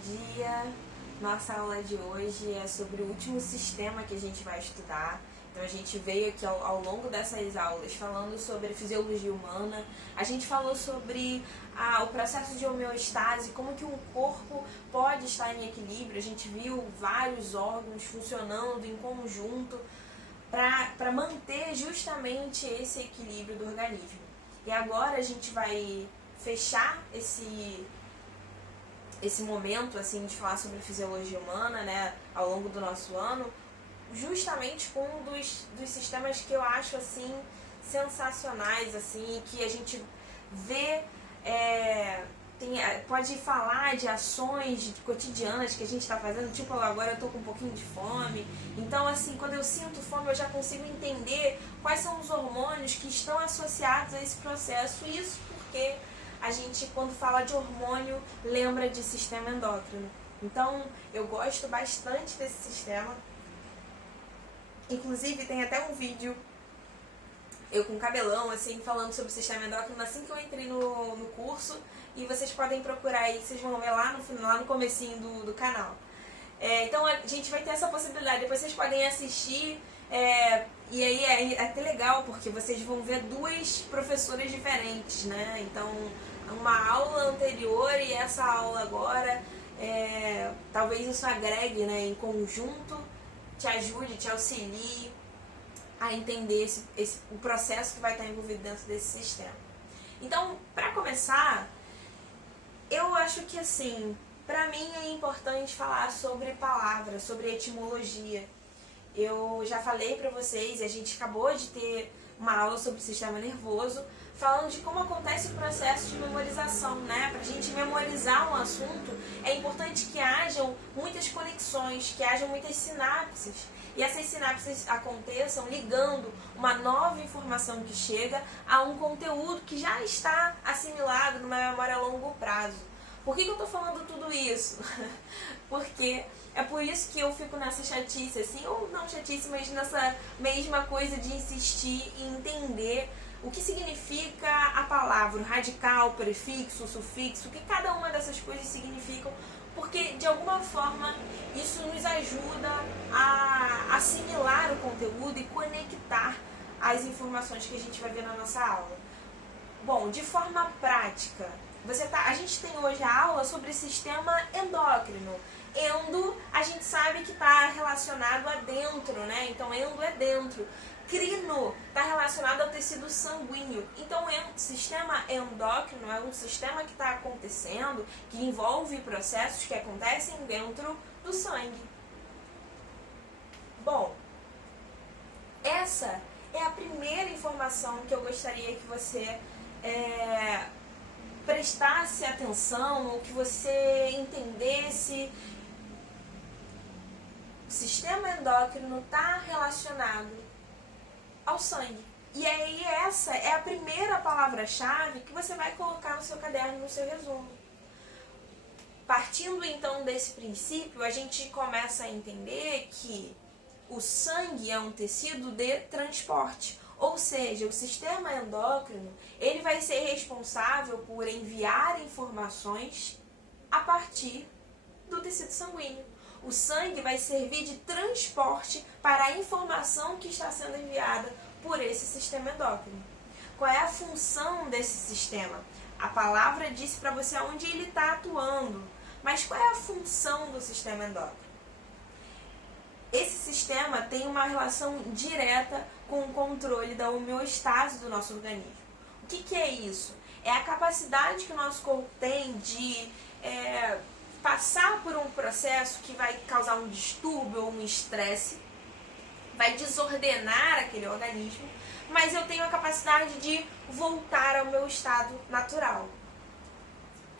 dia! Nossa aula de hoje é sobre o último sistema que a gente vai estudar. Então a gente veio aqui ao longo dessas aulas falando sobre fisiologia humana, a gente falou sobre o processo de homeostase, como que o corpo pode estar em equilíbrio, a gente viu vários órgãos funcionando em conjunto para manter justamente esse equilíbrio do organismo. E agora a gente vai fechar esse momento assim de falar sobre fisiologia humana, né, ao longo do nosso ano, justamente com um dos sistemas que eu acho assim sensacionais, assim, que a gente vê, pode falar de ações cotidianas que a gente está fazendo, tipo, agora eu estou com um pouquinho de fome, então assim, quando eu sinto fome eu já consigo entender quais são os hormônios que estão associados a esse processo, isso porque a gente, quando fala de hormônio, lembra de sistema endócrino. Então, eu gosto bastante desse sistema. Inclusive, tem até um vídeo, eu com cabelão, assim, falando sobre o sistema endócrino, assim que eu entrei no curso. E vocês podem procurar aí, vocês vão ver lá no comecinho do canal. Então, a gente vai ter essa possibilidade. Depois vocês podem assistir. E aí é até legal, porque vocês vão ver duas professoras diferentes, né? Então, uma aula anterior e essa aula agora, talvez isso agregue, né, em conjunto, te ajude, te auxilie a entender o processo que vai estar envolvido dentro desse sistema. Então, para começar, eu acho que assim, para mim é importante falar sobre palavras, sobre etimologia. Eu já falei para vocês, e a gente acabou de ter uma aula sobre o sistema nervoso, falando de como acontece o processo de memorização, né? Para a gente memorizar um assunto, é importante que hajam muitas conexões, que hajam muitas sinapses. E essas sinapses aconteçam ligando uma nova informação que chega a um conteúdo que já está assimilado numa memória a longo prazo. Por que eu estou falando tudo isso? Porque é por isso que eu fico nessa chatice, assim, ou não chatice, mas nessa mesma coisa de insistir em entender o que significa a palavra, o radical, prefixo, sufixo, o que cada uma dessas coisas significam, porque de alguma forma isso nos ajuda a assimilar o conteúdo e conectar as informações que a gente vai ver na nossa aula. Bom, de forma prática, a gente tem hoje a aula sobre sistema endócrino. Endo, a gente sabe que está relacionado a dentro, né? Então, endo é dentro. Crino está relacionado ao tecido sanguíneo. Então, o sistema endócrino é um sistema que está acontecendo, que envolve processos que acontecem dentro do sangue. Bom, essa é a primeira informação que eu gostaria que você prestasse atenção, ou que você entendesse. O sistema endócrino está relacionado ao sangue. E aí essa é a primeira palavra-chave que você vai colocar no seu caderno, no seu resumo. Partindo então desse princípio, a gente começa a entender que o sangue é um tecido de transporte. Ou seja, o sistema endócrino, ele vai ser responsável por enviar informações a partir do tecido sanguíneo. O sangue vai servir de transporte para a informação que está sendo enviada por esse sistema endócrino. Qual é a função desse sistema? A palavra disse para você onde ele está atuando, mas qual é a função do sistema endócrino? Esse sistema tem uma relação direta com o controle da homeostase do nosso organismo. O que é isso? É a capacidade que o nosso corpo tem de passar por um processo que vai causar um distúrbio ou um estresse, vai desordenar aquele organismo, mas eu tenho a capacidade de voltar ao meu estado natural.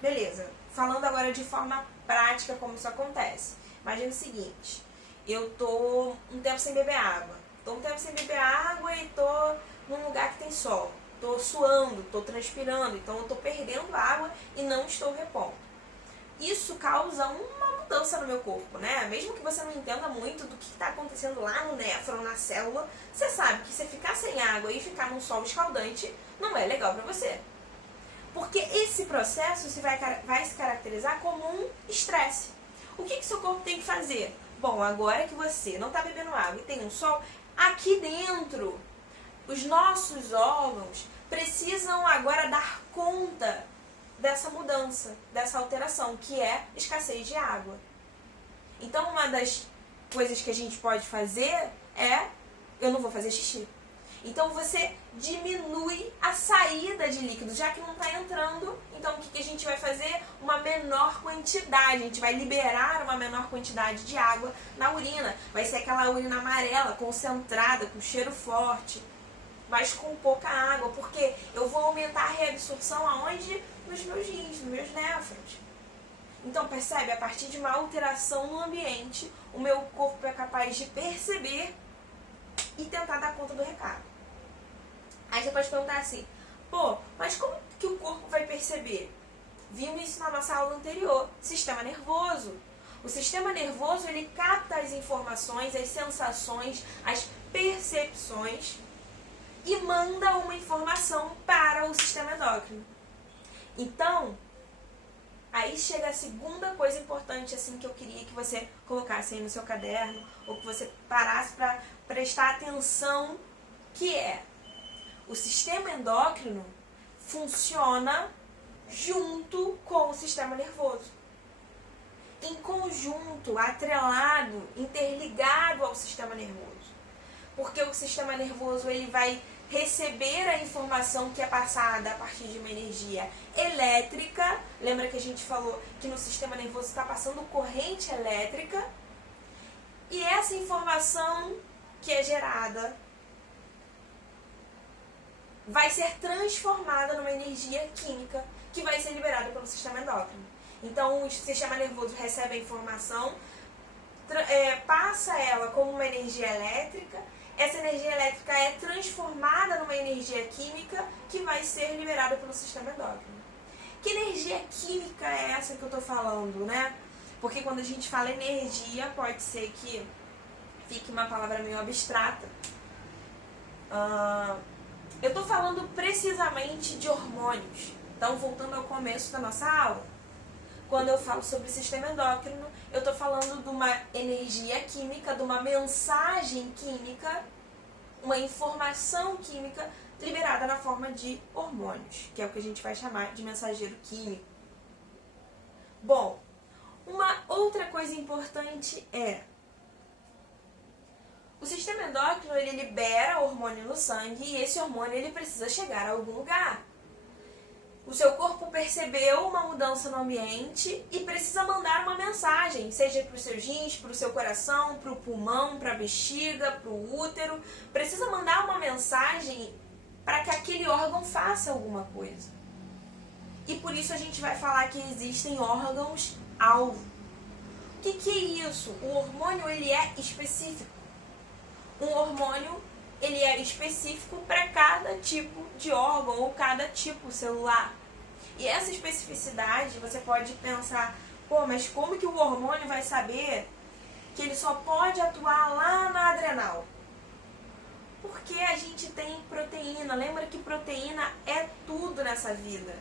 Beleza, falando agora de forma prática como isso acontece. Imagina o seguinte, eu tô um tempo sem beber água. E tô num lugar que tem sol. Tô suando, tô transpirando, então eu tô perdendo água e não estou repondo. Isso causa uma mudança no meu corpo, né? Mesmo que você não entenda muito do que está acontecendo lá no néfron, na célula, você sabe que se ficar sem água e ficar num sol escaldante, não é legal para você. Porque esse processo vai se caracterizar caracterizar como um estresse. O que seu corpo tem que fazer? Bom, agora que você não está bebendo água e tem um sol, aqui dentro, os nossos órgãos precisam agora dar conta dessa mudança, dessa alteração, que é escassez de água. Então, uma das coisas que a gente pode fazer é, eu não vou fazer xixi. Então, você diminui a saída de líquido, já que não está entrando. Então, o que a gente vai fazer? Uma menor quantidade. A gente vai liberar uma menor quantidade de água na urina. Vai ser aquela urina amarela, concentrada, com cheiro forte, mas com pouca água. Porque eu vou aumentar a reabsorção aonde? Nos meus rins, nos meus néfrons. Então, percebe? A partir de uma alteração no ambiente, o meu corpo é capaz de perceber e tentar dar conta do recado. Aí você pode perguntar assim, pô, mas como que o corpo vai perceber? Vimos isso na nossa aula anterior, sistema nervoso. O sistema nervoso, ele capta as informações, as sensações, as percepções e manda uma informação para o sistema endócrino. Então, aí chega a segunda coisa importante assim que eu queria que você colocasse aí no seu caderno, ou que você parasse para prestar atenção, que é: o sistema endócrino funciona junto com o sistema nervoso. Em conjunto, atrelado, interligado ao sistema nervoso. Porque o sistema nervoso ele vai receber a informação que é passada a partir de uma energia elétrica. Lembra que a gente falou que no sistema nervoso está passando corrente elétrica? E essa informação que é gerada vai ser transformada numa energia química que vai ser liberada pelo sistema endócrino. Então, o sistema nervoso recebe a informação, passa ela como uma energia elétrica, essa energia elétrica é transformada numa energia química que vai ser liberada pelo sistema endócrino. Que energia química é essa que eu estou falando, né? Porque quando a gente fala energia, pode ser que fique uma palavra meio abstrata. Eu estou falando precisamente de hormônios. Então, voltando ao começo da nossa aula. Quando eu falo sobre o sistema endócrino, eu estou falando de uma energia química, de uma mensagem química, uma informação química liberada na forma de hormônios, que é o que a gente vai chamar de mensageiro químico. Bom, uma outra coisa importante é: o sistema endócrino ele libera hormônio no sangue e esse hormônio ele precisa chegar a algum lugar. O seu corpo percebeu uma mudança no ambiente e precisa mandar uma mensagem, seja para os seus rins, para o seu coração, para o pulmão, para a bexiga, para o útero. Precisa mandar uma mensagem para que aquele órgão faça alguma coisa. E por isso a gente vai falar que existem órgãos-alvo. O que é isso? O hormônio ele é específico. Um hormônio ele é específico para cada tipo de órgão ou cada tipo celular. E essa especificidade, você pode pensar, pô, mas como que o hormônio vai saber que ele só pode atuar lá na adrenal? Porque a gente tem proteína. Lembra que proteína é tudo nessa vida.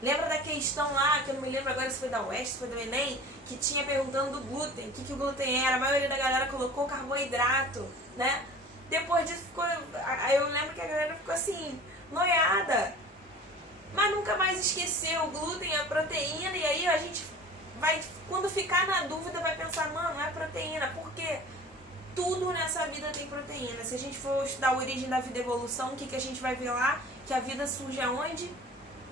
Lembra da questão lá, que eu não me lembro agora se foi da UEST, se foi do Enem, que tinha perguntando do glúten, o que o glúten era. A maioria da galera colocou carboidrato, né? Depois disso ficou, eu lembro que a galera ficou assim, noiada, mas nunca mais esqueceu o glúten, a proteína, e aí a gente vai, quando ficar na dúvida, vai pensar, mano, não é proteína, porque tudo nessa vida tem proteína. Se a gente for estudar a origem da vida e evolução, o que a gente vai ver lá? Que a vida surge aonde?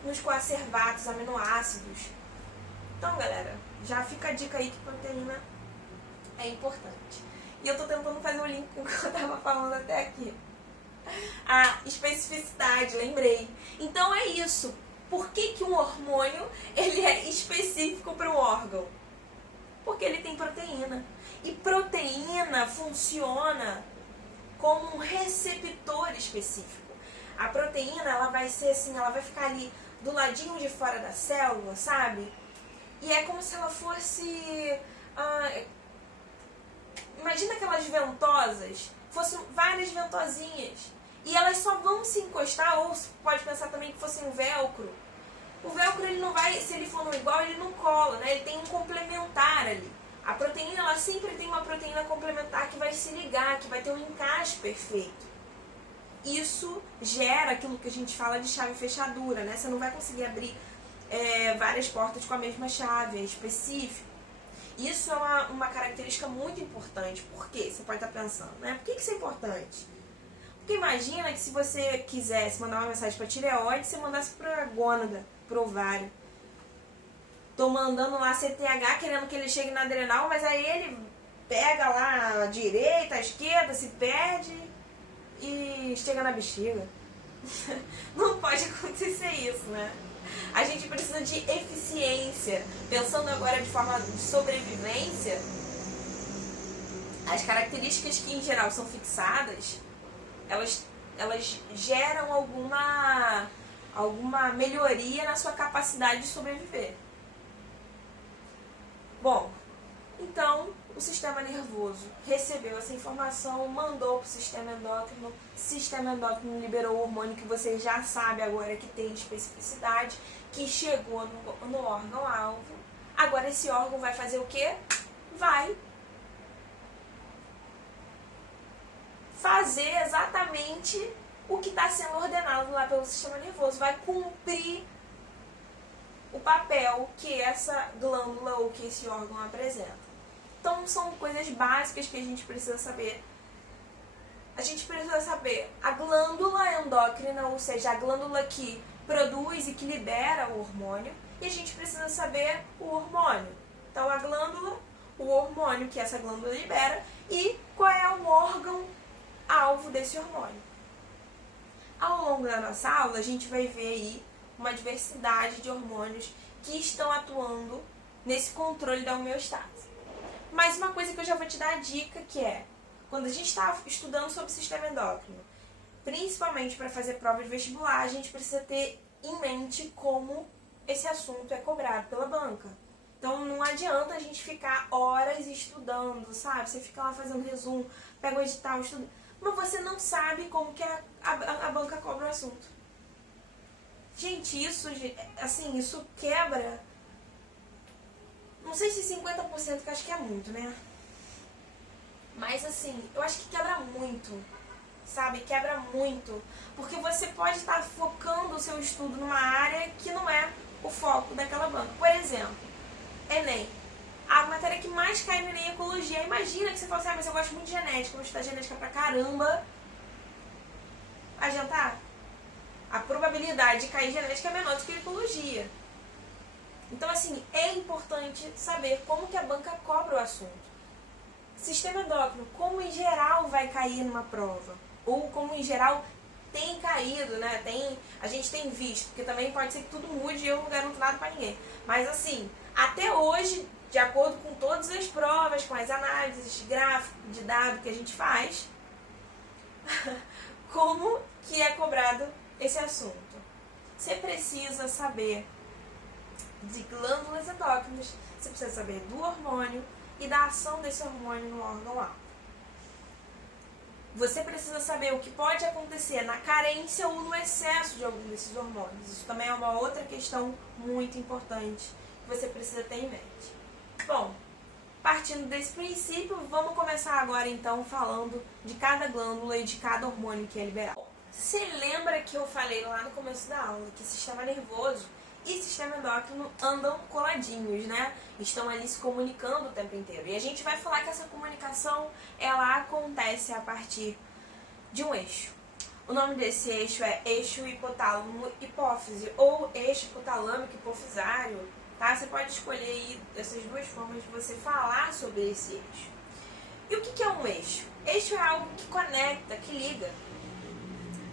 Nos coacervatos, aminoácidos. Então, galera, já fica a dica aí que proteína é importante. E eu tô tentando fazer o link com o que eu tava falando até aqui. A especificidade, lembrei. Então é isso. Por que um hormônio ele é específico para um órgão? Porque ele tem proteína. E proteína funciona como um receptor específico. A proteína, ela vai ser assim, ela vai ficar ali do ladinho de fora da célula, sabe? E é como se ela fosse... imagina aquelas ventosas, fossem várias ventosinhas. E elas só vão se encostar, ou pode pensar também que fosse um velcro, O velcro, ele não vai, se ele for no igual, ele não cola, né? Ele tem um complementar ali. A proteína, ela sempre tem uma proteína complementar que vai se ligar, que vai ter um encaixe perfeito. Isso gera aquilo que a gente fala de chave fechadura, né? Você não vai conseguir abrir várias portas com a mesma chave, é específico. Isso é uma característica muito importante. Por quê? Você pode estar pensando, né? Por que isso é importante? Porque imagina que se você quisesse mandar uma mensagem para a tireoide, você mandasse para a gônada, para o ovário. Tô mandando lá CTH, querendo que ele chegue na adrenal, mas aí ele pega lá a direita, a esquerda, se perde e chega na bexiga. Não pode acontecer isso, né? A gente precisa de eficiência. Pensando agora de forma de sobrevivência, as características que em geral são fixadas, elas geram alguma melhoria na sua capacidade de sobreviver. Bom, então o sistema nervoso recebeu essa informação, mandou para o sistema endócrino liberou o hormônio que você já sabe agora que tem especificidade, que chegou no órgão-alvo. Agora esse órgão vai fazer o quê? Vai fazer exatamente o que está sendo ordenado lá pelo sistema nervoso, vai cumprir o papel que essa glândula ou que esse órgão apresenta. Então são coisas básicas que a gente precisa saber. A gente precisa saber a glândula endócrina, ou seja, a glândula que produz e que libera o hormônio, e a gente precisa saber o hormônio. Então a glândula, o hormônio que essa glândula libera e qual é o órgão alvo desse hormônio. Ao longo da nossa aula a gente vai ver aí uma diversidade de hormônios que estão atuando nesse controle da homeostase. Mas uma coisa que eu já vou te dar a dica, que é, quando a gente está estudando sobre o sistema endócrino, principalmente para fazer prova de vestibular, a gente precisa ter em mente como esse assunto é cobrado pela banca. Então não adianta a gente ficar horas estudando, sabe? Você fica lá fazendo resumo, pega o edital, estuda, mas você não sabe como que a banca cobra o assunto. Gente, isso quebra, não sei se 50%, que eu acho que é muito, né? Mas assim, eu acho que quebra muito, sabe? Quebra muito, porque você pode estar focando o seu estudo numa área que não é o foco daquela banca. Por exemplo, Enem. A matéria que mais cai no Enem é ecologia. Imagina que você fala assim, mas eu gosto muito de genética, vou estudar genética pra caramba. Adiantar? A probabilidade de cair genética é menor do que ecologia. Então, assim, é importante saber como que a banca cobra o assunto. Sistema endócrino, como em geral vai cair numa prova? Ou como em geral tem caído, né? A gente tem visto, porque também pode ser que tudo mude e eu não garanto nada pra ninguém. Mas assim, até hoje, de acordo com todas as provas, com as análises, gráfico, de dado que a gente faz, como que é cobrado esse assunto? Você precisa saber de glândulas endócrinas, você precisa saber do hormônio e da ação desse hormônio no órgão-alvo. Você precisa saber o que pode acontecer na carência ou no excesso de algum desses hormônios. Isso também é uma outra questão muito importante que você precisa ter em mente. Bom, partindo desse princípio, vamos começar agora então falando de cada glândula e de cada hormônio que é liberado. Você lembra que eu falei lá no começo da aula que sistema nervoso e sistema endócrino andam coladinhos, né? Estão ali se comunicando o tempo inteiro. E a gente vai falar que essa comunicação, ela acontece a partir de um eixo. O nome desse eixo é eixo hipotálamo-hipófise ou eixo hipotalâmico-hipofisário, tá? Você pode escolher aí essas duas formas de você falar sobre esse eixo. E o que é um eixo? Eixo é algo que conecta, que liga.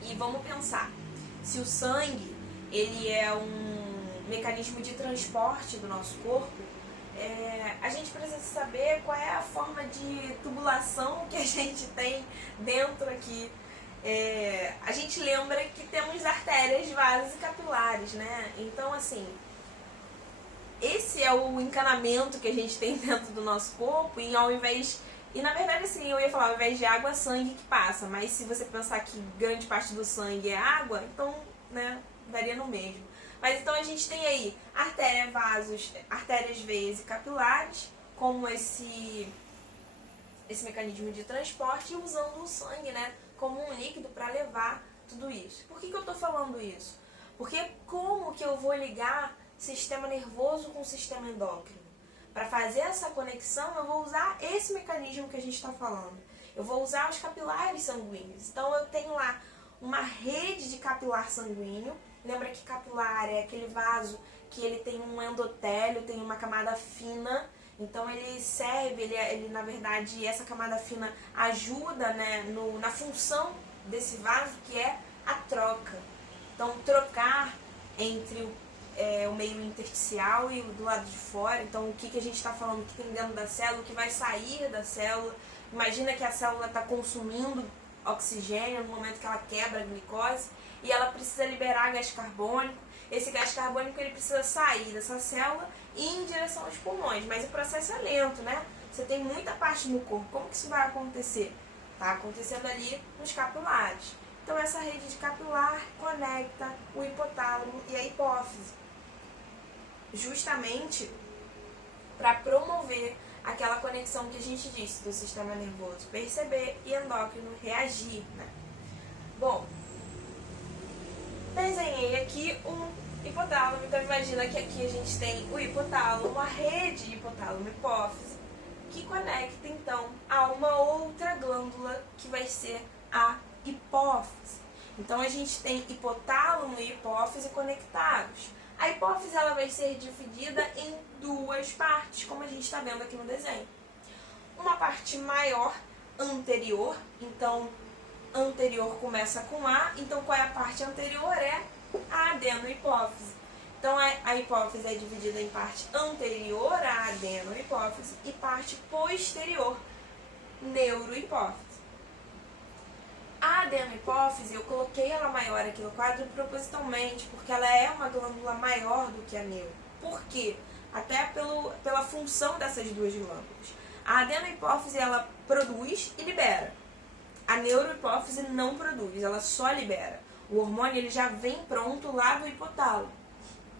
E vamos pensar, se o sangue, ele é um mecanismo de transporte do nosso corpo, a gente precisa saber qual é a forma de tubulação que a gente tem dentro aqui. A gente lembra que temos artérias, vasos e capilares, né? Então, assim, esse é o encanamento que a gente tem dentro do nosso corpo e na verdade, assim, eu ia falar, ao invés de água, sangue que passa. Mas se você pensar que grande parte do sangue é água, então, né, daria no mesmo. Mas então a gente tem aí artérias, veias e capilares, como esse mecanismo de transporte, e usando o sangue, né, como um líquido para levar tudo isso. Por que eu estou falando isso? Porque como que eu vou ligar sistema nervoso com sistema endócrino? Para fazer essa conexão, eu vou usar esse mecanismo que a gente está falando. Eu vou usar os capilares sanguíneos. Então eu tenho lá uma rede de capilar sanguíneo. Lembra que capilar é aquele vaso que ele tem um endotélio, tem uma camada fina. Então ele serve, ele na verdade, essa camada fina ajuda, né, na função desse vaso, que é a troca. Então trocar entre o meio intersticial e do lado de fora. Então o que a gente está falando, o que tem dentro da célula, o que vai sair da célula. Imagina que a célula está consumindo oxigênio no momento que ela quebra a glicose e ela precisa liberar gás carbônico. Esse gás carbônico ele precisa sair dessa célula e ir em direção aos pulmões, mas o processo é lento, né? Você tem muita parte no corpo. Como que isso vai acontecer? Está acontecendo ali nos capilares. Então essa rede de capilar conecta o hipotálamo e a hipófise, justamente para promover aquela conexão que a gente disse do sistema nervoso perceber e endócrino reagir, né? Bom, desenhei aqui um hipotálamo, então imagina que aqui a gente tem o hipotálamo, a rede hipotálamo-hipófise, que conecta então a uma outra glândula que vai ser a hipófise. Então a gente tem hipotálamo e hipófise conectados. A hipófise ela vai ser dividida em duas partes, como a gente está vendo aqui no desenho. Uma parte maior, anterior, então anterior começa com A, então qual é a parte anterior? É a adenohipófise. Então a hipófise é dividida em parte anterior, a adenohipófise, e parte posterior, neurohipófise. A adenohipófise, eu coloquei ela maior aqui no quadro propositalmente, porque ela é uma glândula maior do que a neuro. Por quê? Até pela função dessas duas glândulas. A adenohipófise, ela produz e libera. A neurohipófise não produz, ela só libera. O hormônio ele já vem pronto lá do hipotálamo.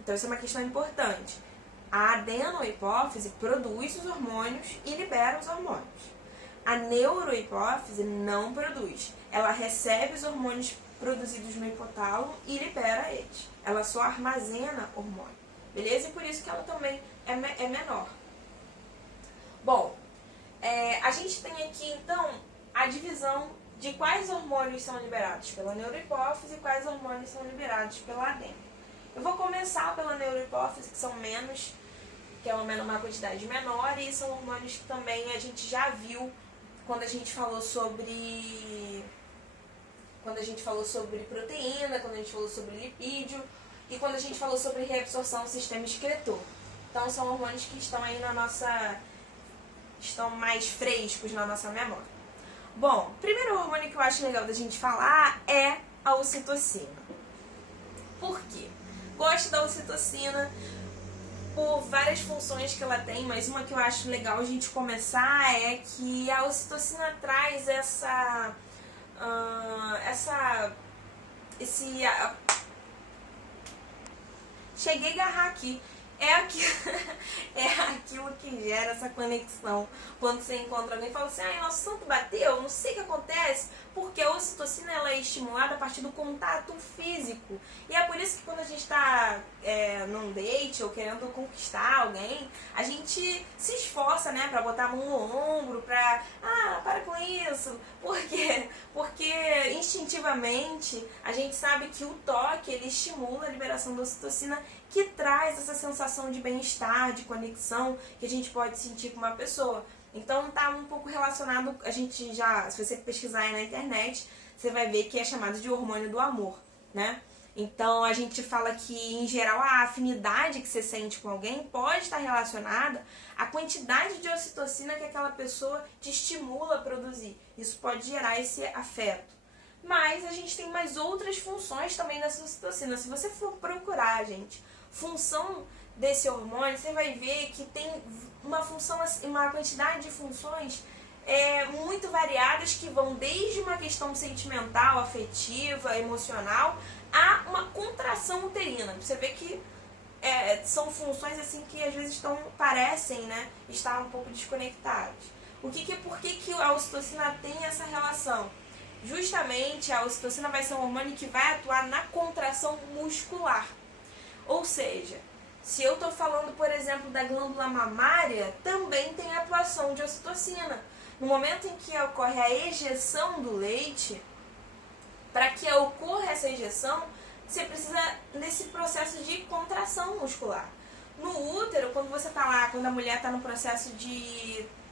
Então isso é uma questão importante. A adenohipófise produz os hormônios e libera os hormônios. A neurohipófise não produz. Ela recebe os hormônios produzidos no hipotálamo e libera eles. Ela só armazena hormônio. Beleza? E por isso que ela também é menor. Bom, a gente tem aqui então a divisão de quais hormônios são liberados pela neurohipófise e quais hormônios são liberados pela adeno. Eu vou começar pela neurohipófise, que são menos, que é uma quantidade menor, e são hormônios que também a gente já viu quando a gente falou sobre proteína, quando a gente falou sobre lipídio e quando a gente falou sobre reabsorção do sistema excretor. Então são hormônios que estão aí estão mais frescos na nossa memória. Bom, o primeiro hormônio que eu acho legal da gente falar é a ocitocina. Por quê? Gosto da ocitocina por várias funções que ela tem, mas uma que eu acho legal a gente começar é que a ocitocina traz cheguei a agarrar aqui. É aquilo que gera essa conexão. Quando você encontra alguém e fala assim, nosso santo bateu, não sei o que acontece, porque a ocitocina ela é estimulada a partir do contato físico. E é por isso que quando a gente está num date ou querendo conquistar alguém, a gente se esforça, né, pra botar a mão no ombro, para com isso. Por quê? Porque instintivamente a gente sabe que o toque ele estimula a liberação da ocitocina, que traz essa sensação de bem-estar, de conexão que a gente pode sentir com uma pessoa. Então tá um pouco relacionado, se você pesquisar aí na internet, você vai ver que é chamado de hormônio do amor, né? Então a gente fala que, em geral, a afinidade que você sente com alguém pode estar relacionada à quantidade de ocitocina que aquela pessoa te estimula a produzir. Isso pode gerar esse afeto. Mas a gente tem mais outras funções também dessa ocitocina. Se você for procurar, gente, função desse hormônio, você vai ver que tem uma quantidade de funções muito variadas, que vão desde uma questão sentimental, afetiva, emocional, há uma contração uterina. Você vê que são funções assim que às vezes parecem, né, estar um pouco desconectadas. Por que a ocitocina tem essa relação? Justamente a ocitocina vai ser um hormônio que vai atuar na contração muscular. Ou seja, se eu estou falando, por exemplo, da glândula mamária, também tem atuação de ocitocina. No momento em que ocorre a ejeção do leite, para que ocorra essa ejeção, você precisa desse processo de contração muscular. No útero, quando você está lá, quando a mulher está no processo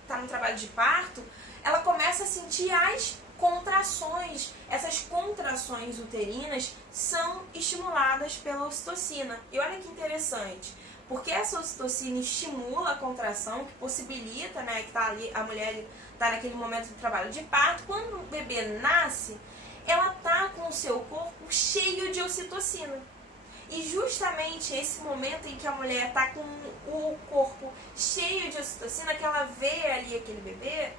está no trabalho de parto, ela começa a sentir as contrações. Essas contrações uterinas são estimuladas pela ocitocina. E olha que interessante, porque essa ocitocina estimula a contração, que possibilita, né, que tá ali, a mulher está naquele momento do trabalho de parto. Quando o bebê nasce, ela tá com o seu corpo cheio de ocitocina. E justamente esse momento em que a mulher está com o corpo cheio de ocitocina, que ela vê ali aquele bebê,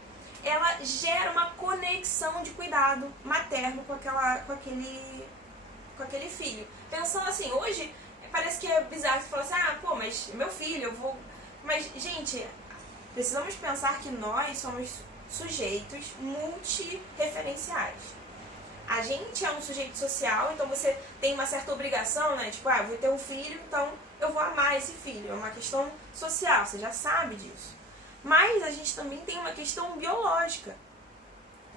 ela gera uma conexão de cuidado materno com aquele filho. Pensando assim, hoje parece que é bizarro você falar assim, pô, mas meu filho, eu vou... Mas, gente, precisamos pensar que nós somos sujeitos multireferenciais. A gente é um sujeito social, então você tem uma certa obrigação, né? Tipo, eu vou ter um filho, então eu vou amar esse filho. É uma questão social, você já sabe disso. Mas a gente também tem uma questão biológica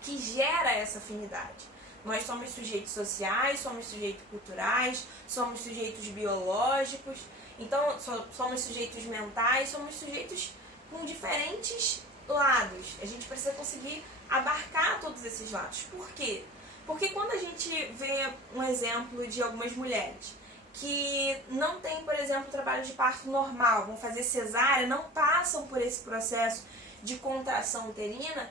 que gera essa afinidade. Nós somos sujeitos sociais, somos sujeitos culturais, somos sujeitos biológicos, então somos sujeitos mentais, somos sujeitos com diferentes lados. A gente precisa conseguir abarcar todos esses lados. Por quê? Porque quando a gente vê um exemplo de algumas mulheres que não têm, por exemplo, trabalho de parto normal, vão fazer cesárea, não passam por esse processo de contração uterina,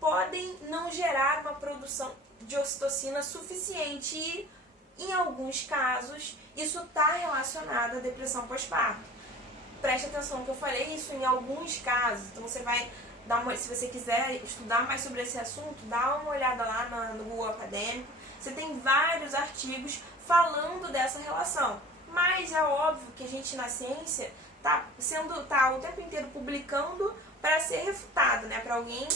podem não gerar uma produção de ocitocina suficiente e, em alguns casos, isso está relacionado à depressão pós-parto. Preste atenção que eu falei isso em alguns casos, então você vai... se você quiser estudar mais sobre esse assunto, dá uma olhada lá no Google Acadêmico. Você tem vários artigos falando dessa relação. Mas é óbvio que a gente na ciência tá o tempo inteiro publicando para ser refutado, né? Para alguém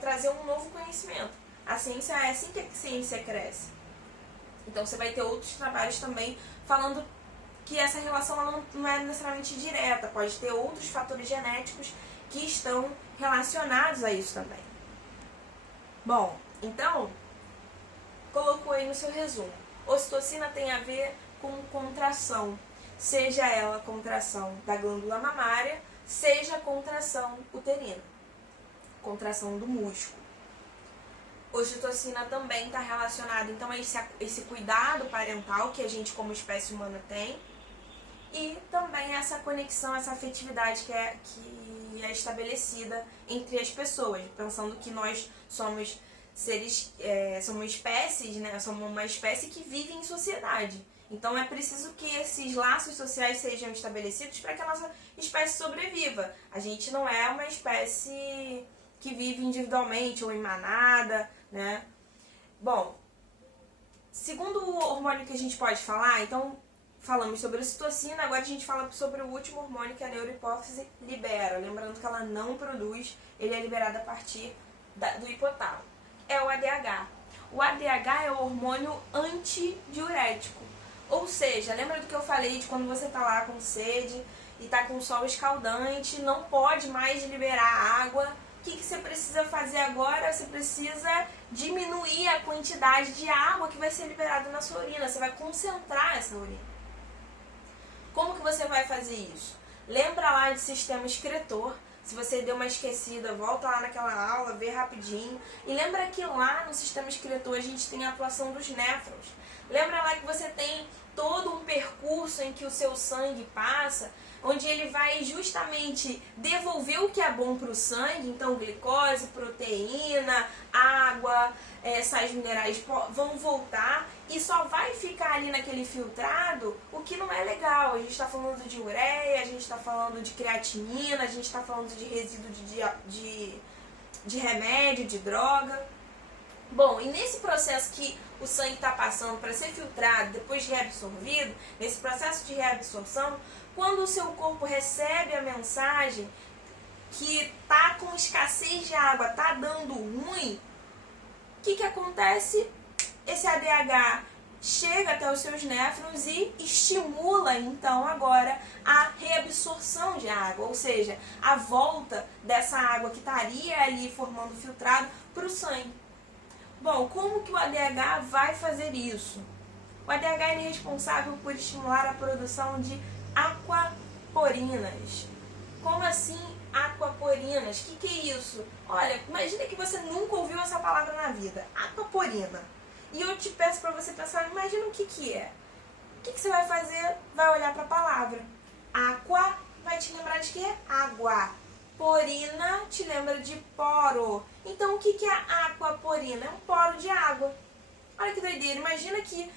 trazer um novo conhecimento. A ciência é assim que a ciência cresce. Então você vai ter outros trabalhos também falando que essa relação ela não é necessariamente direta, pode ter outros fatores genéticos que estão relacionados a isso também. Bom, então, colocou aí no seu resumo. Ocitocina tem a ver com contração, seja ela contração da glândula mamária, seja contração uterina, contração do músculo. Ocitocina também está relacionada, então, a esse cuidado parental que a gente como espécie humana tem, e também essa conexão, essa afetividade que é estabelecida entre as pessoas, pensando que nós somos seres, somos espécies, né? Somos uma espécie que vive em sociedade. Então é preciso que esses laços sociais sejam estabelecidos para que a nossa espécie sobreviva. A gente não é uma espécie que vive individualmente ou em manada, né? Bom, segundo o hormônio que a gente pode falar, então falamos sobre a ocitocina, agora a gente fala sobre o último hormônio que a neurohipófise libera. Lembrando que ela não produz, ele é liberado a partir do hipotálamo. É o ADH. O ADH é o hormônio antidiurético. Ou seja, lembra do que eu falei de quando você está lá com sede e está com o sol escaldante, não pode mais liberar água. O que você precisa fazer agora? Você precisa diminuir a quantidade de água que vai ser liberada na sua urina. Você vai concentrar essa urina. Como que você vai fazer isso? Lembra lá de sistema excretor. Se você deu uma esquecida, volta lá naquela aula, vê rapidinho. E lembra que lá no sistema excretor a gente tem a atuação dos néfrons. Lembra lá que você tem todo um percurso em que o seu sangue passa, onde ele vai justamente devolver o que é bom para o sangue, então glicose, proteína, água, sais minerais vão voltar e só vai ficar ali naquele filtrado o que não é legal. A gente está falando de ureia, a gente está falando de creatinina, a gente está falando de resíduo de remédio, de droga. Bom, e nesse processo que o sangue está passando para ser filtrado, depois reabsorvido, nesse processo de reabsorção, quando o seu corpo recebe a mensagem que tá com escassez de água, tá dando ruim, o que acontece? Esse ADH chega até os seus néfrons e estimula então agora a reabsorção de água, ou seja, a volta dessa água que estaria ali formando filtrado para o sangue. Bom, como que o ADH vai fazer isso? O ADH é responsável por estimular a produção de aquaporinas. Como assim aquaporinas? O que é isso? Olha, imagina que você nunca ouviu essa palavra na vida, aquaporina. E eu te peço para você pensar, imagina o que é. O que você vai fazer? Vai olhar para a palavra. Aqua vai te lembrar de quê? Água. Porina te lembra de poro. Então o que é a aquaporina? É um poro de água. Olha que doideira. Imagina que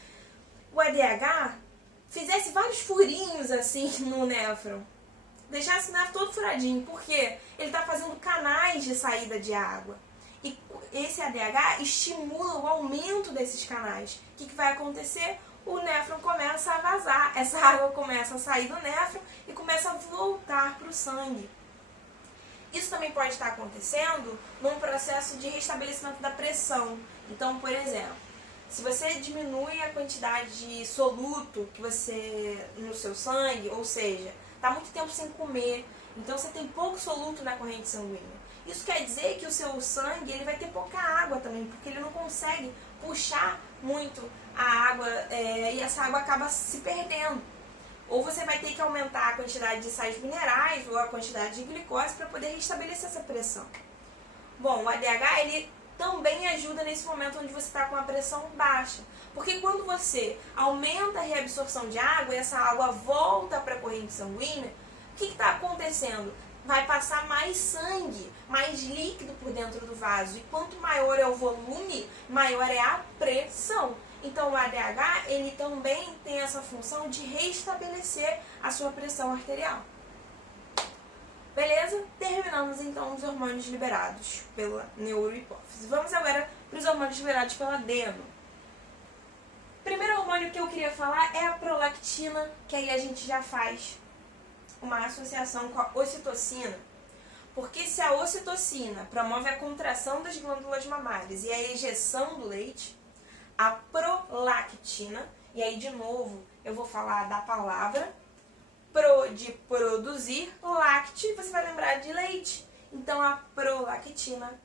o ADH fizesse vários furinhos assim no néfron. Deixasse o néfron todo furadinho. Por quê? Ele está fazendo canais de saída de água. E esse ADH estimula o aumento desses canais. O que vai acontecer? O néfron começa a vazar. Essa água começa a sair do néfron e começa a voltar para o sangue. Isso também pode estar acontecendo num processo de restabelecimento da pressão. Então, por exemplo, se você diminui a quantidade de soluto que você no seu sangue, ou seja, está muito tempo sem comer, então você tem pouco soluto na corrente sanguínea. Isso quer dizer que o seu sangue ele vai ter pouca água também, porque ele não consegue puxar muito a água e essa água acaba se perdendo. Ou você vai ter que aumentar a quantidade de sais minerais ou a quantidade de glicose para poder restabelecer essa pressão. Bom, o ADH ele também ajuda nesse momento onde você está com a pressão baixa. Porque quando você aumenta a reabsorção de água e essa água volta para a corrente sanguínea, o que está acontecendo? Vai passar mais sangue, mais líquido por dentro do vaso. E quanto maior é o volume, maior é a pressão. Então o ADH ele também tem essa função de restabelecer a sua pressão arterial. Beleza? Terminamos então os hormônios liberados pela neurohipófise. Vamos agora para os hormônios liberados pela adeno. O primeiro hormônio que eu queria falar é a prolactina, que aí a gente já faz uma associação com a ocitocina. Porque se a ocitocina promove a contração das glândulas mamárias e a ejeção do leite, a prolactina, e aí de novo eu vou falar da palavra pro de produzir, lacte, você vai lembrar de leite. Então a prolactina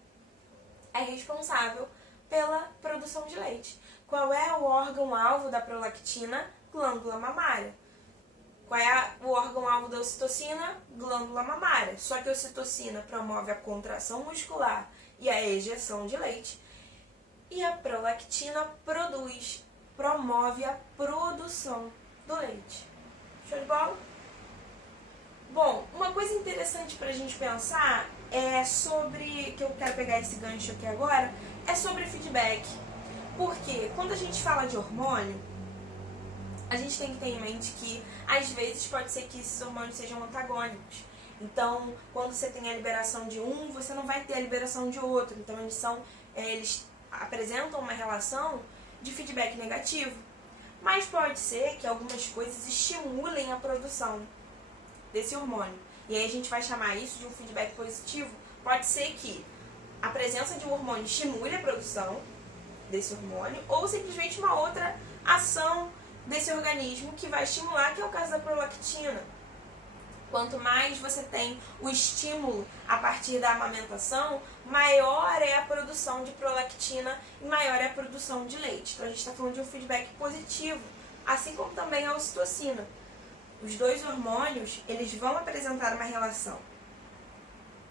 é responsável pela produção de leite. Qual é o órgão-alvo da prolactina? Glândula mamária. Qual é o órgão-alvo da ocitocina? Glândula mamária. Só que a ocitocina promove a contração muscular e a ejeção de leite. E a prolactina promove a produção do leite. Show de bola? Bom, uma coisa interessante para a gente pensar é sobre, que eu quero pegar esse gancho aqui agora, é sobre feedback. Porque quando a gente fala de hormônio, a gente tem que ter em mente que às vezes pode ser que esses hormônios sejam antagônicos. Então, quando você tem a liberação de um, você não vai ter a liberação de outro. Então, eles apresentam uma relação de feedback negativo. Mas pode ser que algumas coisas estimulem a produção desse hormônio. E aí a gente vai chamar isso de um feedback positivo. Pode ser que a presença de um hormônio estimule a produção desse hormônio, ou simplesmente uma outra ação desse organismo que vai estimular, que é o caso da prolactina. Quanto mais você tem o estímulo a partir da amamentação, maior é a produção de prolactina e maior é a produção de leite. Então a gente está falando de um feedback positivo, assim como também a ocitocina. Os dois hormônios, eles vão apresentar uma relação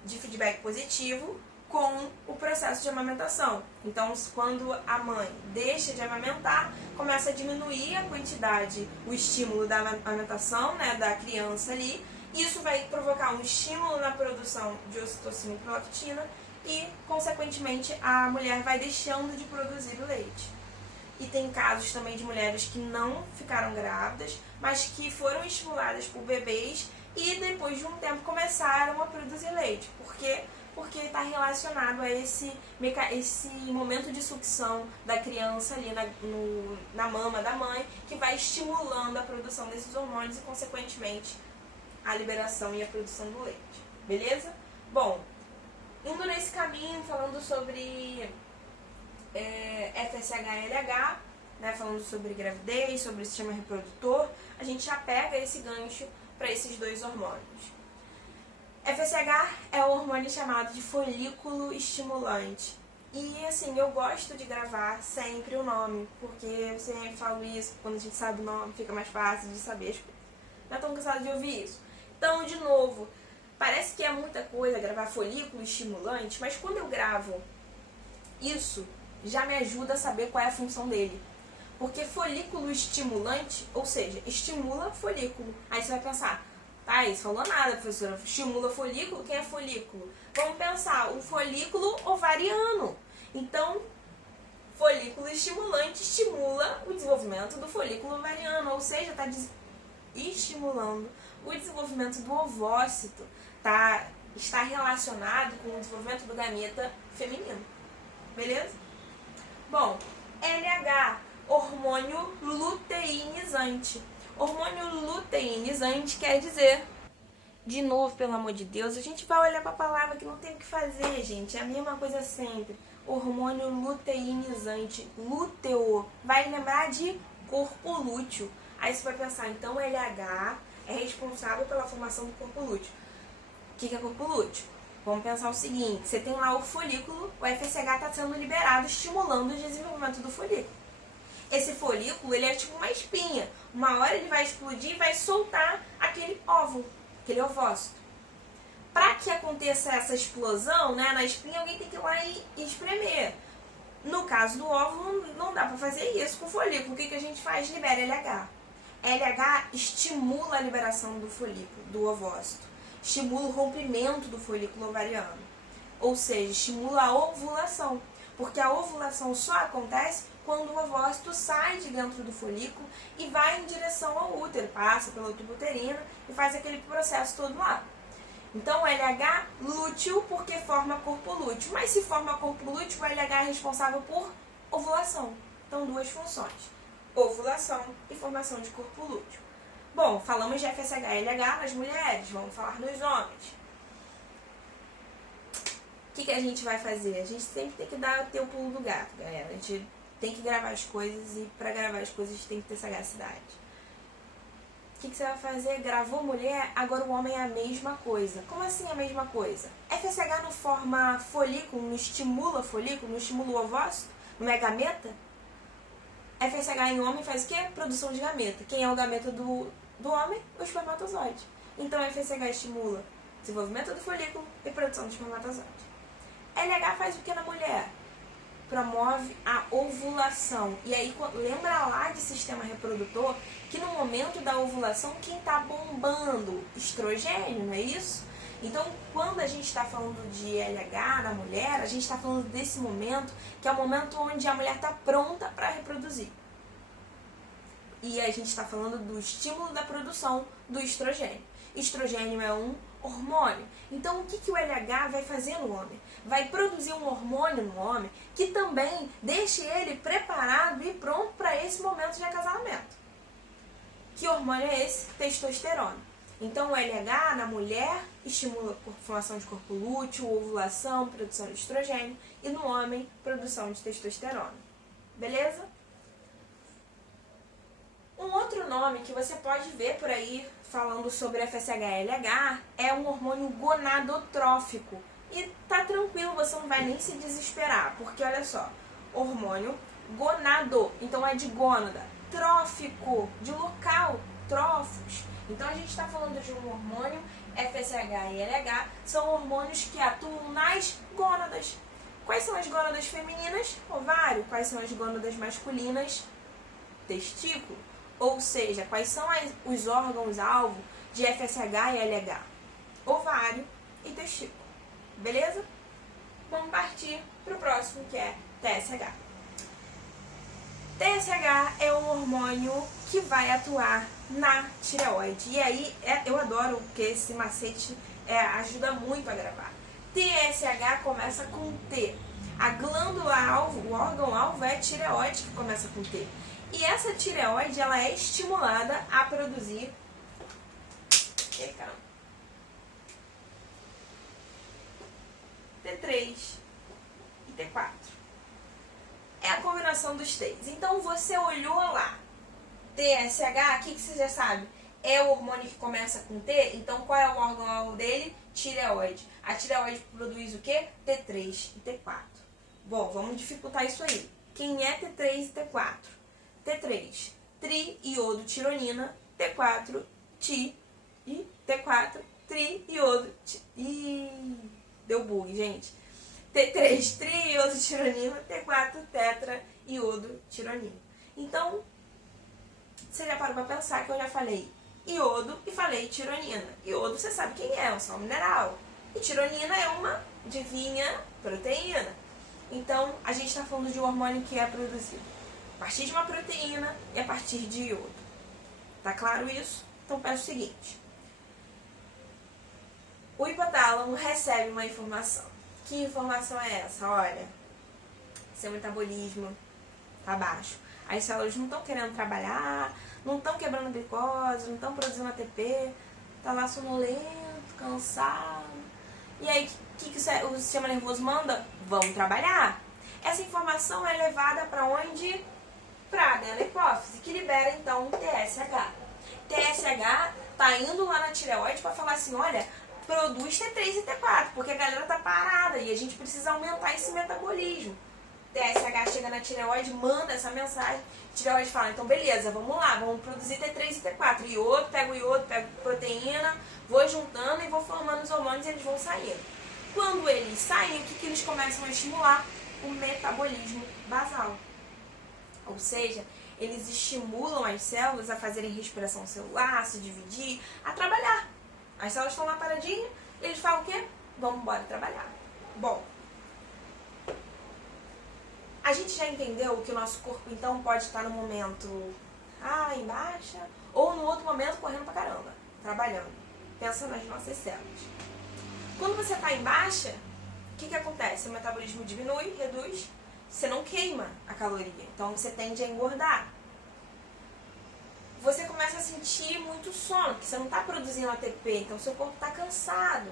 de feedback positivo com o processo de amamentação. Então, quando a mãe deixa de amamentar, começa a diminuir a quantidade, o estímulo da amamentação, né, da criança ali. Isso vai provocar um estímulo na produção de ocitocina e prolactina e, consequentemente, a mulher vai deixando de produzir o leite. E tem casos também de mulheres que não ficaram grávidas, mas que foram estimuladas por bebês e depois de um tempo começaram a produzir leite. Por quê? porque está relacionado a esse momento de sucção da criança ali na mama da mãe, que vai estimulando a produção desses hormônios e, consequentemente, a liberação e a produção do leite. Beleza? Bom, indo nesse caminho, falando sobre FSH e LH, né, falando sobre gravidez, sobre o sistema reprodutor, a gente já pega esse gancho para esses dois hormônios. FSH é o hormônio chamado de folículo estimulante. E assim, eu gosto de gravar sempre o nome, porque eu sempre falo isso, quando a gente sabe o nome fica mais fácil de saber as coisas. Não é tão cansado de ouvir isso. Então, de novo, parece que é muita coisa gravar folículo estimulante, mas quando eu gravo isso, já me ajuda a saber qual é a função dele. Porque folículo estimulante, ou seja, estimula folículo. Aí você vai pensar, tá, isso falou nada, professora, estimula folículo, quem é folículo? Vamos pensar, o folículo ovariano. Então, folículo estimulante estimula o desenvolvimento do folículo ovariano, ou seja, está estimulando o desenvolvimento do ovócito, está relacionado com o desenvolvimento do gameta feminino. Beleza? Bom, LH, hormônio luteinizante. Hormônio luteinizante quer dizer, de novo, pelo amor de Deus, a gente vai olhar para a palavra que não tem o que fazer, gente, é a mesma coisa sempre. Hormônio luteinizante, lúteo, vai lembrar de corpo lúteo. Aí você vai pensar, então LH é responsável pela formação do corpo lúteo. O que é corpo lúteo? Vamos pensar o seguinte, você tem lá o folículo, o FSH está sendo liberado, estimulando o desenvolvimento do folículo. Esse folículo, ele é tipo uma espinha. Uma hora ele vai explodir e vai soltar aquele óvulo, aquele ovócito. Para que aconteça essa explosão, né, na espinha, alguém tem que ir lá e espremer. No caso do óvulo, não dá para fazer isso com o folículo. O que a gente faz? Libera LH. LH estimula a liberação do folículo, do ovócito. Estimula o rompimento do folículo ovariano. Ou seja, estimula a ovulação. Porque a ovulação só acontece quando o ovócito sai de dentro do folículo e vai em direção ao útero, passa pela tubo uterina e faz aquele processo todo lá. Então, o LH lúteo porque forma corpo lúteo. Mas se forma corpo lúteo, o LH é responsável por ovulação. Então, duas funções. Ovulação e formação de corpo lúteo. Bom, falamos de FSH e LH nas mulheres, vamos falar nos homens. O que a gente vai fazer? A gente sempre tem que ter o pulo do gato, galera. A gente tem que gravar as coisas e para gravar as coisas a gente tem que ter sagacidade. O que você vai fazer? Gravou mulher, agora o homem é a mesma coisa. Como assim a mesma coisa? FSH não forma folículo, não estimula folículo, não estimula o ovócito, não é gameta? FSH em homem faz o quê? Produção de gameta. Quem é o gameta do homem? O espermatozoide. Então FSH estimula o desenvolvimento do folículo e produção de espermatozoide. LH faz o que na mulher? Promove a ovulação. E aí, lembra lá de sistema reprodutor que no momento da ovulação, quem está bombando? Estrogênio, não é isso? Então, quando a gente está falando de LH na mulher, a gente está falando desse momento, que é o momento onde a mulher está pronta para reproduzir. E a gente está falando do estímulo da produção do estrogênio. Estrogênio é um hormônio. Então, o que o LH vai fazer no homem? Vai produzir um hormônio no homem que também deixe ele preparado e pronto para esse momento de acasalamento. Que hormônio é esse? Testosterona. Então, o LH na mulher estimula a formação de corpo lúteo, ovulação, produção de estrogênio, e no homem, produção de testosterona. Beleza? Um outro nome que você pode ver por aí falando sobre FSH-LH é um hormônio gonadotrófico. E tá tranquilo, você não vai nem se desesperar, porque olha só, hormônio gonado, então é de gônada, trófico, de local, trófos. Então a gente está falando de um hormônio, FSH e LH, são hormônios que atuam nas gônadas. Quais são as gônadas femininas? Ovário. Quais são as gônadas masculinas? Testículo. Ou seja, quais são os órgãos-alvo de FSH e LH? Ovário e testículo. Beleza? Vamos partir para o próximo, que é TSH. TSH é um hormônio que vai atuar na tireoide. E aí, eu adoro que esse macete ajuda muito a gravar. TSH começa com T. A glândula-alvo, o órgão-alvo é a tireoide, que começa com T. E essa tireoide, ela é estimulada a produzir T3 e T4. É a combinação dos três. Então, você olhou lá, TSH, o que você já sabe? É o hormônio que começa com T, então qual é o órgão-alvo dele? Tireoide. A tireoide produz o quê? T3 e T4. Bom, vamos dificultar isso aí. Quem é T3 e T4? T3, triiodotironina, T4, ti, e T4, triiodotironina. Ih, deu bug, gente. T3, triiodotironina, T4, tetraiodotironina. Então, você já parou para pensar que eu já falei iodo e falei tironina. Iodo você sabe quem é um sal mineral. E tironina é uma divinha proteína. Então, a gente está falando de um hormônio que é produzido a partir de uma proteína e a partir de iodo. Tá claro isso? Então, pensa o seguinte. O hipotálamo recebe uma informação. Que informação é essa? Olha, seu metabolismo tá baixo. As células não estão querendo trabalhar, não estão quebrando glicose, não estão produzindo ATP, tá lá sonolento, cansado. E aí, o que o sistema nervoso manda? Vamos trabalhar. Essa informação é levada para onde? Para dentro da hipófise, que libera então o TSH. TSH tá indo lá na tireoide para falar assim, olha, produz T3 e T4, porque a galera tá parada e a gente precisa aumentar esse metabolismo. TSH chega na tireoide, manda essa mensagem, a tireoide fala, então beleza, vamos lá, vamos produzir T3 e T4, iodo, pego proteína, vou juntando e vou formando os hormônios e eles vão saindo. Quando eles saem, o que eles começam a estimular? O metabolismo basal. Ou seja, eles estimulam as células a fazerem respiração celular, a se dividir, a trabalhar. As células estão lá paradinhas, eles falam o quê? Vamos embora trabalhar. Bom, a gente já entendeu que o nosso corpo, então, pode estar no momento em baixa, ou no outro momento correndo pra caramba, trabalhando, pensando nas nossas células. Quando você está em baixa, o que acontece? O metabolismo diminui, reduz, você não queima a caloria, então você tende a engordar. Você começa a sentir muito sono, porque você não está produzindo ATP, então seu corpo está cansado.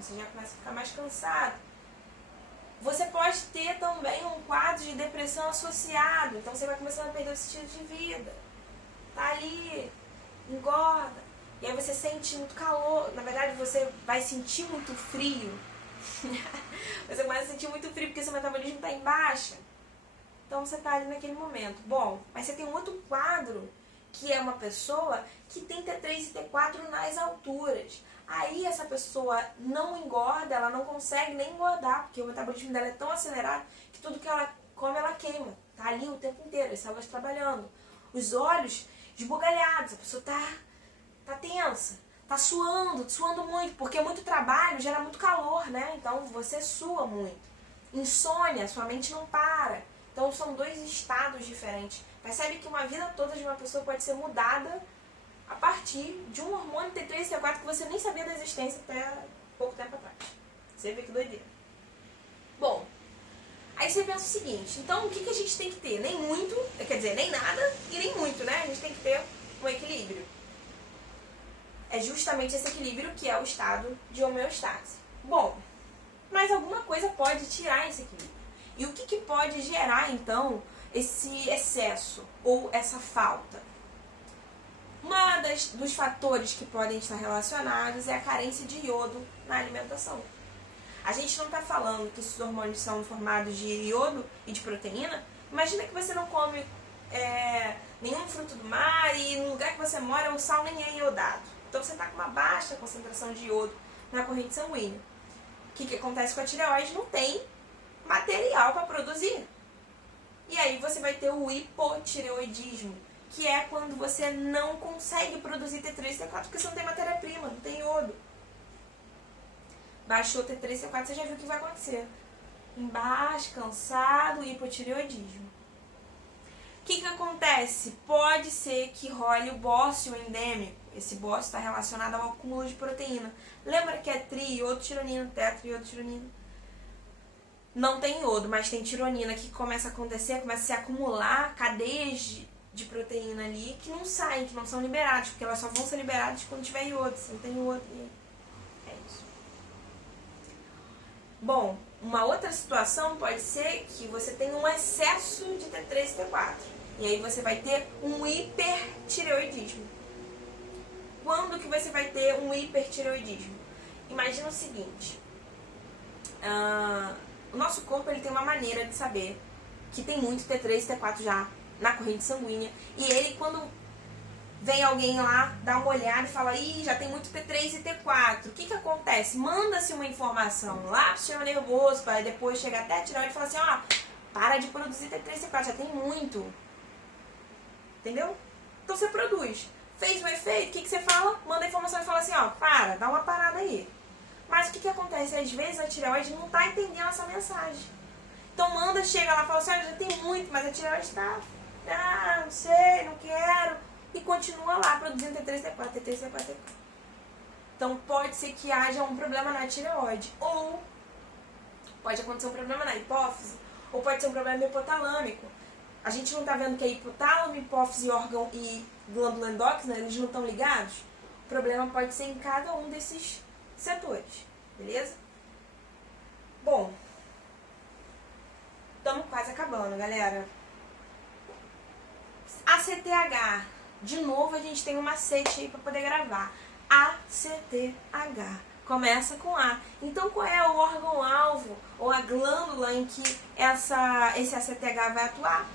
Você já começa a ficar mais cansado. Você pode ter também um quadro de depressão associado, então você vai começando a perder o estilo de vida. Tá ali, engorda, e aí você sente muito calor, na verdade você vai sentir muito frio. Você começa a sentir muito frio porque seu metabolismo está em baixa. Então você está ali naquele momento. Bom, mas você tem um outro quadro, que é uma pessoa que tem T3 e T4 nas alturas. Aí essa pessoa não engorda, ela não consegue nem engordar, porque o metabolismo dela é tão acelerado que tudo que ela come, ela queima. Tá ali o tempo inteiro, as células trabalhando. Os olhos esbugalhados, a pessoa tá tensa, tá suando muito, porque muito trabalho gera muito calor, né? Então você sua muito. Insônia, sua mente não para. Então são dois estados diferentes. Percebe que uma vida toda de uma pessoa pode ser mudada a partir de um hormônio T3 e T4 que você nem sabia da existência até pouco tempo atrás. Você vê que doideira. Bom, aí você pensa o seguinte, então o que a gente tem que ter? Nem muito, quer dizer, nem nada e nem muito, né? A gente tem que ter um equilíbrio. É justamente esse equilíbrio que é o estado de homeostase. Bom, mas alguma coisa pode tirar esse equilíbrio. E o que pode gerar, então, esse excesso ou essa falta? Dos fatores que podem estar relacionados é a carência de iodo na alimentação. A gente não está falando que esses hormônios são formados de iodo e de proteína. Imagina que você não come nenhum fruto do mar e no lugar que você mora o sal nem é iodado. Então você está com uma baixa concentração de iodo na corrente sanguínea. O que acontece com a tireoide? Não tem material para produzir. E aí você vai ter o hipotireoidismo, que é quando você não consegue produzir T3 e T4 porque você não tem matéria-prima, não tem iodo. Baixou T3 e T4, você já viu o que vai acontecer. Embaixo, cansado, hipotireoidismo. O que acontece? Pode ser que role o bócio endêmico. Esse bócio está relacionado ao acúmulo de proteína. Lembra que é iodotironina, tetraiodotironina? Não tem iodo, mas tem tironina que começa a acontecer, começa a se acumular cadeias de proteína ali que não saem, que não são liberadas, porque elas só vão ser liberadas quando tiver iodo. Se não tem iodo, é isso. Bom, uma outra situação pode ser que você tenha um excesso de T3 e T4. E aí você vai ter um hipertireoidismo. Quando que você vai ter um hipertireoidismo? Imagina o seguinte. O nosso corpo ele tem uma maneira de saber que tem muito T3 e T4 já na corrente sanguínea. E ele, quando vem alguém lá, dá uma olhada e fala, ih, já tem muito T3 e T4. O que que acontece? Manda-se uma informação lá pro sistema nervoso, para depois chegar até a tireoide e falar assim, ó, para de produzir T3 e T4, já tem muito. Entendeu? Então você produz. Fez o efeito, o que que você fala? Manda a informação e fala assim, ó, dá uma parada aí. Mas o que que acontece? Às vezes a tireoide não tá entendendo essa mensagem. Então manda, chega lá e fala assim, olha, já tem muito, mas a tireoide tá, não sei, não quero. E continua lá produzindo T3, T4, T3, T4, T4. Então pode ser que haja um problema na tireoide. Ou pode acontecer um problema na hipófise. Ou pode ser um problema hipotalâmico. A gente não tá vendo que a hipotálamo, hipófise, órgão e glândula endócrina, eles não estão ligados? O problema pode ser em cada um desses setores, beleza? Bom, estamos quase acabando, galera. ACTH. De novo a gente tem um macete aí para poder gravar. ACTH. Começa com A. Então qual é o órgão-alvo ou a glândula em que esse ACTH vai atuar?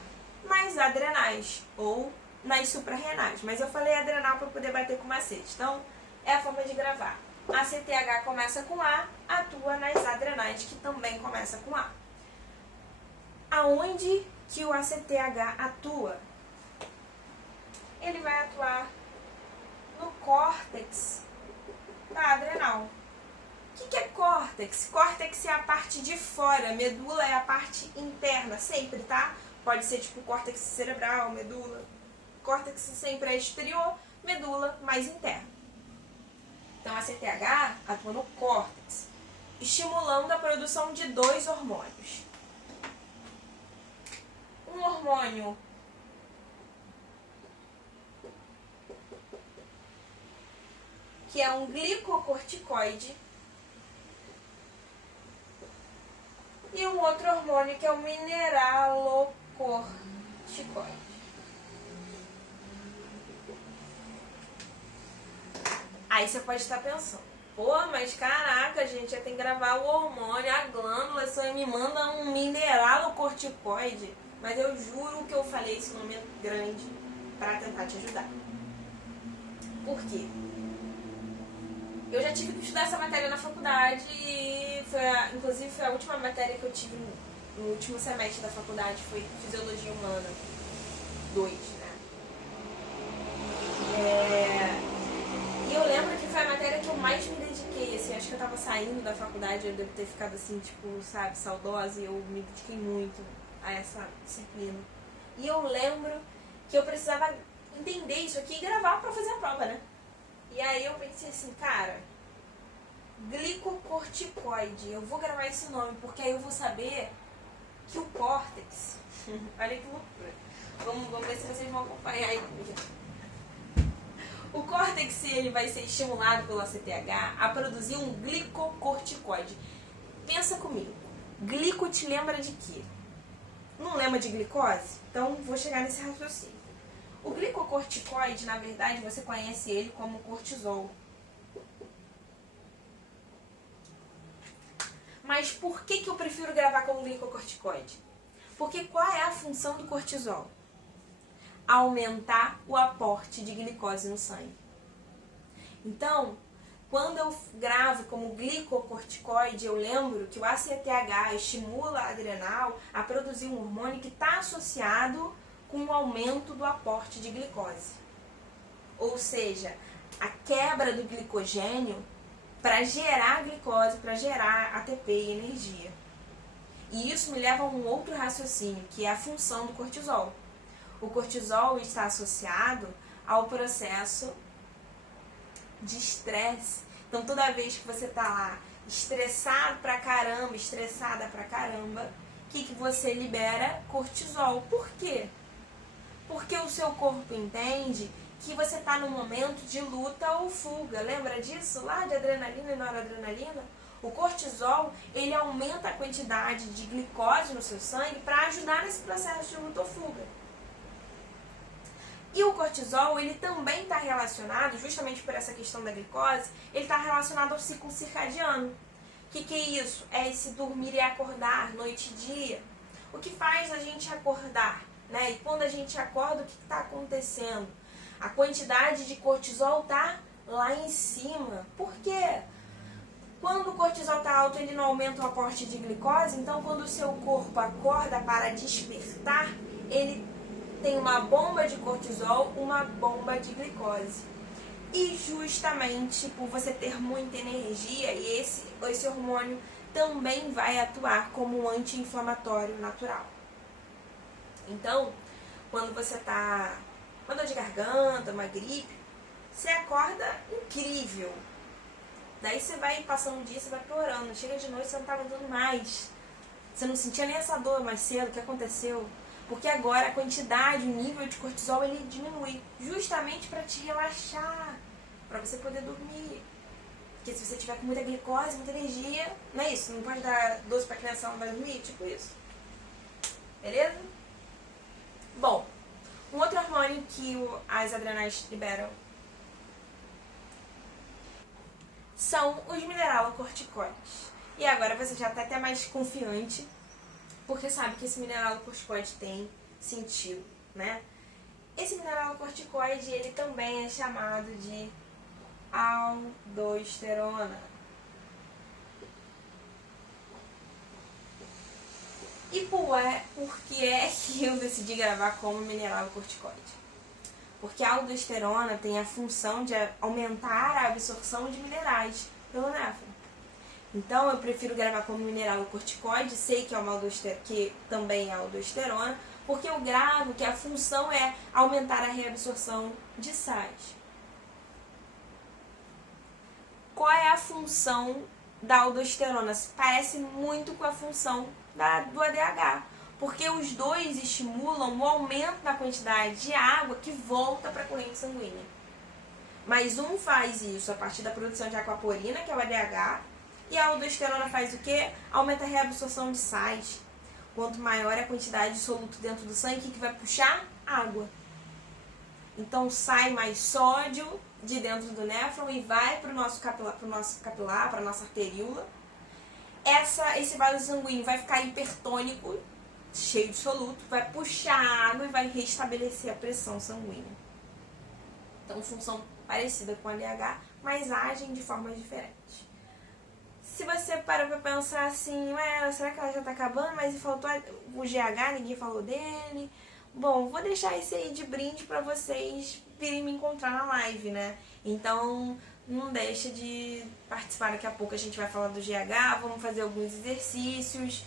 Nas adrenais ou nas suprarrenais. Mas eu falei adrenal para poder bater com macete. Então é a forma de gravar. ACTH começa com A, atua nas adrenais, que também começa com A. Aonde que o ACTH atua? Ele vai atuar no córtex da adrenal. O que é córtex? Córtex é a parte de fora, medula é a parte interna, sempre, tá? Pode ser tipo córtex cerebral, medula. Córtex sempre é exterior, medula mais interna. Então a CTH atua no córtex, estimulando a produção de 2 hormônios. Um hormônio que é um glicocorticoide e um outro hormônio que é o mineralocorticoide. Aí você pode estar pensando, pô, mas caraca, gente, já tem que gravar o hormônio, a glândula, só me manda um mineralocorticoide. Mas eu juro que eu falei esse nome grande para tentar te ajudar. Por quê? Eu já tive que estudar essa matéria na faculdade e inclusive foi a última matéria que eu tive no último semestre da faculdade, foi Fisiologia Humana 2, né? E eu lembro que foi a matéria que eu mais me dediquei, assim, acho que eu tava saindo da faculdade, eu devo ter ficado assim, tipo, sabe, saudosa, e eu me dediquei muito a essa disciplina. E eu lembro que eu precisava entender isso aqui e gravar pra fazer a prova, né? E aí eu pensei assim, cara, glicocorticoide, eu vou gravar esse nome, porque aí eu vou saber que o córtex, olha que loucura, vamos ver se vocês vão acompanhar aí comigo. O córtex, ele vai ser estimulado pelo ACTH a produzir um glicocorticoide. Pensa comigo, glico te lembra de quê? Não lembra de glicose? Então vou chegar nesse raciocínio. O glicocorticoide, na verdade, você conhece ele como cortisol. Mas por que eu prefiro gravar como glicocorticoide? Porque qual é a função do cortisol? Aumentar o aporte de glicose no sangue. Então, quando eu gravo como glicocorticoide, eu lembro que o ACTH estimula a adrenal a produzir um hormônio que está associado com o aumento do aporte de glicose. Ou seja, a quebra do glicogênio para gerar glicose, para gerar ATP e energia. E isso me leva a um outro raciocínio, que é a função do cortisol. O cortisol está associado ao processo de estresse. Então toda vez que você tá lá estressado pra caramba, estressada pra caramba, o que você libera? Cortisol. Por quê? Porque o seu corpo entende que você está num momento de luta ou fuga. Lembra disso? Lá de adrenalina e noradrenalina? O cortisol, ele aumenta a quantidade de glicose no seu sangue para ajudar nesse processo de luta ou fuga. E o cortisol, ele também está relacionado, justamente por essa questão da glicose, ele está relacionado ao ciclo circadiano. O que é isso? É esse dormir e acordar, noite e dia. O que faz a gente acordar? Né? E quando a gente acorda, o que está acontecendo? A quantidade de cortisol está lá em cima. Por quê? Quando o cortisol está alto, ele não aumenta o aporte de glicose. Então, quando o seu corpo acorda para despertar, ele tem uma bomba de cortisol, uma bomba de glicose. E justamente por você ter muita energia, e esse hormônio também vai atuar como um anti-inflamatório natural. Então, quando você tá com dor de garganta, uma gripe, você acorda incrível. Daí você vai passando um dia, você vai piorando. Chega de noite, você não tá aguentando mais. Você não sentia nem essa dor mais cedo, o que aconteceu? Porque agora a quantidade, o nível de cortisol, ele diminui. Justamente para te relaxar, para você poder dormir. Porque se você tiver com muita glicose, muita energia, não é isso? Não pode dar doce pra criança, ela não vai dormir? Tipo isso. Beleza? Bom, um outro hormônio que as adrenais liberam são os mineralocorticoides. E agora você já está até mais confiante, porque sabe que esse mineralocorticoide tem sentido, né? Esse mineralocorticoide, ele também é chamado de aldosterona. E por que é que eu decidi gravar como mineralocorticoide? Porque a aldosterona tem a função de aumentar a absorção de minerais pelo néfron. Então eu prefiro gravar como mineralocorticoide, sei que é que também é aldosterona, porque eu gravo que a função é aumentar a reabsorção de sais. Qual é a função da aldosterona? Parece muito com a função do ADH, porque os dois estimulam o aumento da quantidade de água que volta para a corrente sanguínea. Mas um faz isso a partir da produção de aquaporina, que é o ADH, e a aldosterona faz o quê? Aumenta a reabsorção de sais. Quanto maior é a quantidade de soluto dentro do sangue, o que vai puxar? Água. Então sai mais sódio de dentro do néfron e vai para o nosso capilar, para a nossa arteríola. Esse vaso sanguíneo vai ficar hipertônico, cheio de soluto, vai puxar água e vai restabelecer a pressão sanguínea. Então, função parecida com a ADH, mas agem de formas diferentes. Se você parar pra pensar assim, será que ela já tá acabando? Mas faltou o GH, ninguém falou dele. Bom, vou deixar esse aí de brinde pra vocês virem me encontrar na live, né? Então, não deixa de participar. Daqui a pouco a gente vai falar do GH, vamos fazer alguns exercícios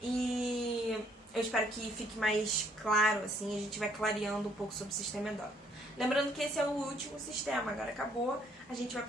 e eu espero que fique mais claro, assim, a gente vai clareando um pouco sobre o sistema endócrino. Lembrando que esse é o último sistema, agora acabou, a gente vai